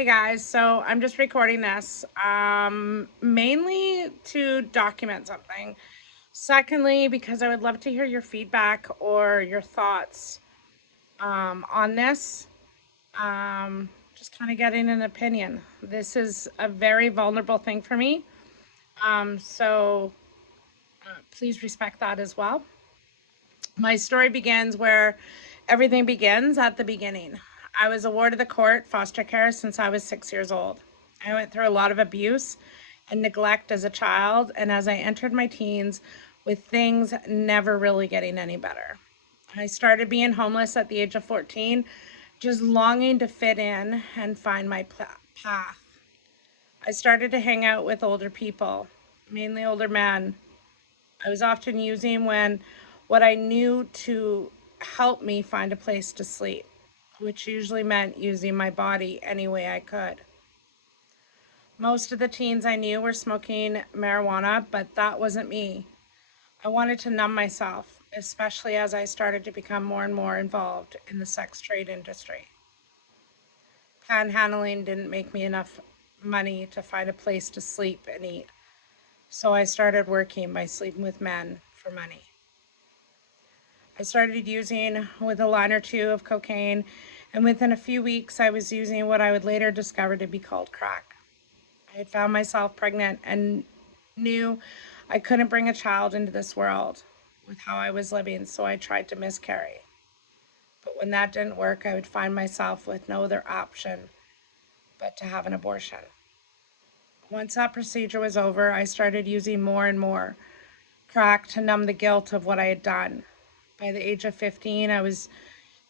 Hey guys, so I'm just recording this mainly to document something. Secondly, because I would love to hear your feedback or your thoughts on this. Just kind of getting an opinion. This is a very vulnerable thing for me. So please respect that as well. My story begins where everything begins at the beginning. I was awarded the court foster care since I was 6 years old. I went through a lot of abuse and neglect as a child, and as I entered my teens, with things never really getting any better. I started being homeless at the age of 14, just longing to fit in and find my path. I started to hang out with older people, mainly older men. I was often using when what I knew to help me find a place to sleep, which usually meant using my body any way I could. Most of the teens I knew were smoking marijuana, but that wasn't me. I wanted to numb myself, especially as I started to become more and more involved in the sex trade industry. Panhandling didn't make me enough money to find a place to sleep and eat, so I started working by sleeping with men for money. I started using with a line or two of cocaine, and within a few weeks, I was using what I would later discover to be called crack. I had found myself pregnant and knew I couldn't bring a child into this world with how I was living, so I tried to miscarry. But when that didn't work, I would find myself with no other option but to have an abortion. Once that procedure was over, I started using more and more crack to numb the guilt of what I had done. By the age of 15, I was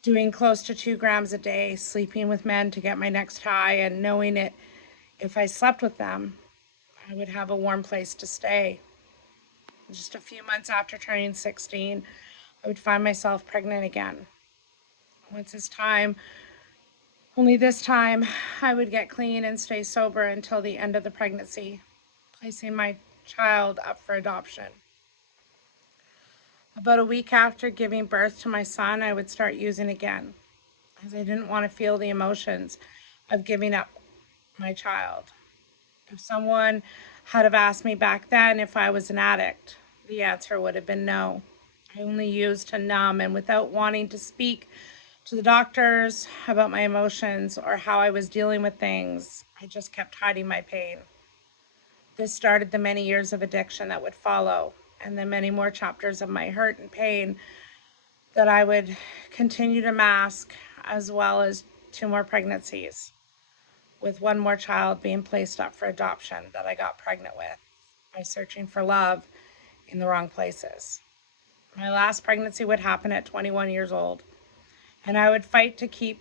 doing close to 2 grams a day, sleeping with men to get my next high, and knowing it if I slept with them, I would have a warm place to stay. Just a few months after turning 16, I would find myself pregnant again. Once this time, only this time, I would get clean and stay sober until the end of the pregnancy, placing my child up for adoption. About a week after giving birth to my son, I would start using again, as I didn't want to feel the emotions of giving up my child. If someone had have asked me back then if I was an addict, the answer would have been no. I only used to numb, and without wanting to speak to the doctors about my emotions or how I was dealing with things, I just kept hiding my pain. This started the many years of addiction that would follow, and the many more chapters of my hurt and pain that I would continue to mask, as well as 2 more pregnancies, with one more child being placed up for adoption that I got pregnant with by searching for love in the wrong places. My last pregnancy would happen at 21 years old, and I would fight to keep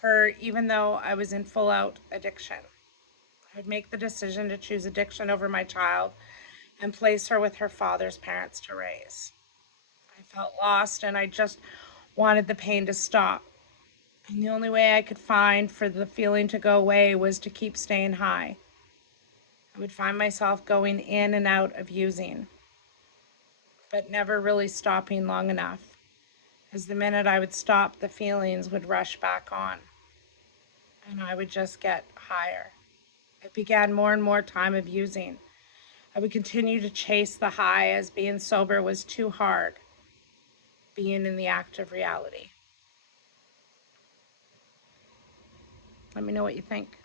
her even though I was in full out addiction. I would make the decision to choose addiction over my child and place her with her father's parents to raise. I felt lost and I just wanted the pain to stop. And the only way I could find for the feeling to go away was to keep staying high. I would find myself going in and out of using, but never really stopping long enough, as the minute I would stop, the feelings would rush back on, and I would just get higher. It began more and more time of using. I would continue to chase the high as being sober was too hard, being in the act of reality. Let me know what you think.